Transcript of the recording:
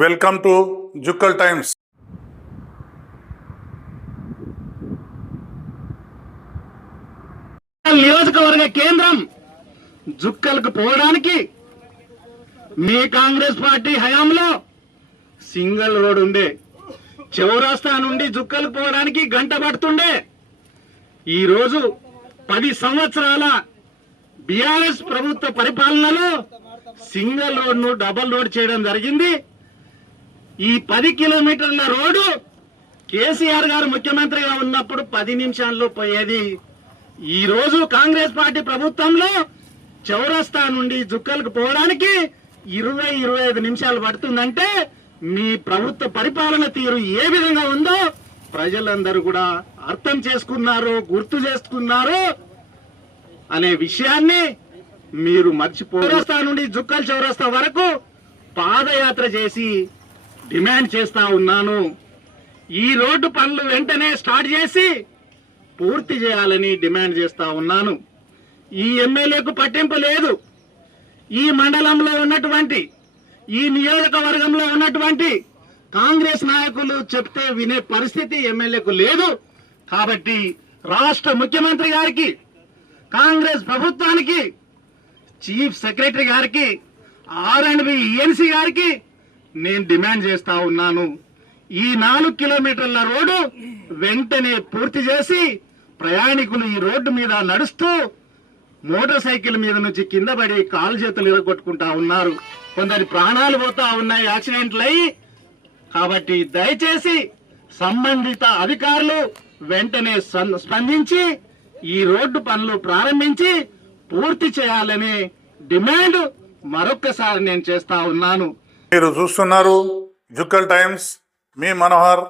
Welcome to Jukkal times. నియోజకవర్గ కేంద్రం జుక్కల్కు పోవడానికి మీ కాంగ్రెస్ పార్టీ హయాంలో సింగిల్ రోడ్ ఉండే. చౌరస్తా నుండి జుక్కల్కు పోవడానికి గంట పడుతుండే. ఈరోజు 10 సంవత్సరాల బీఆర్ఎస్ ప్రభుత్వ పరిపాలనలో సింగిల్ రోడ్ ను డబుల్ రోడ్ చేయడం జరిగింది. ఈ 10 కిలోమీటర్ల రోడ్డు కేసీఆర్ గారు ముఖ్యమంత్రిగా ఉన్నప్పుడు 10 నిమిషాల్లో పోయేది. ఈ రోజు కాంగ్రెస్ పార్టీ ప్రభుత్వంలో చౌరస్తా నుండి జుక్కల్కు పోవడానికి 20-25 నిమిషాలు పడుతుందంటే మీ ప్రభుత్వ పరిపాలన తీరు ఏ విధంగా ఉందో ప్రజలందరూ కూడా అర్థం చేసుకున్నారు, గుర్తు చేసుకున్నారు అనే విషయాన్ని మీరు చౌరస్తా నుండి జుక్కల్ చౌరస్తా వరకు పాదయాత్ర చేసి డిమాండ్ చేస్తా ఉన్నాను. ఈ రోడ్డు పనులు వెంటనే స్టార్ట్ చేసి పూర్తి చేయాలని డిమాండ్ చేస్తా ఉన్నాను. ఈ ఎమ్మెల్యేకు పట్టింపు లేదు. ఈ మండలంలో ఉన్నటువంటి, ఈ నియోజకవర్గంలో ఉన్నటువంటి కాంగ్రెస్ నాయకులు చెప్తే వినే పరిస్థితి ఎమ్మెల్యేకు లేదు. కాబట్టి రాష్ట్ర ముఖ్యమంత్రి గారికి, కాంగ్రెస్ ప్రభుత్వానికి, చీఫ్ సెక్రటరీ గారికి, R&B ENC గారికి నేను డిమాండ్ చేస్తా ఉన్నాను. ఈ 4 కిలోమీటర్ల రోడ్డు వెంటనే పూర్తి చేసి ప్రయాణికులు ఈ రోడ్డు మీద నడుస్తూ మోటార్ సైకిల్ మీద నుంచి కింద పడి కాలు చేతులు ఇరగొట్టుకుంటా ఉన్నారు. కొందరి ప్రాణాలు పోతా ఉన్నాయి యాక్సిడెంట్లు అయ్యి. కాబట్టి దయచేసి సంబంధిత అధికారులు వెంటనే స్పందించి ఈ రోడ్డు పనులు ప్రారంభించి పూర్తి చేయాలనే డిమాండ్ మరొక్కసారి నేను చేస్తా ఉన్నాను. మీరు చూస్తున్నారు జుక్కల్ టైమ్స్. మీ మనోహర్.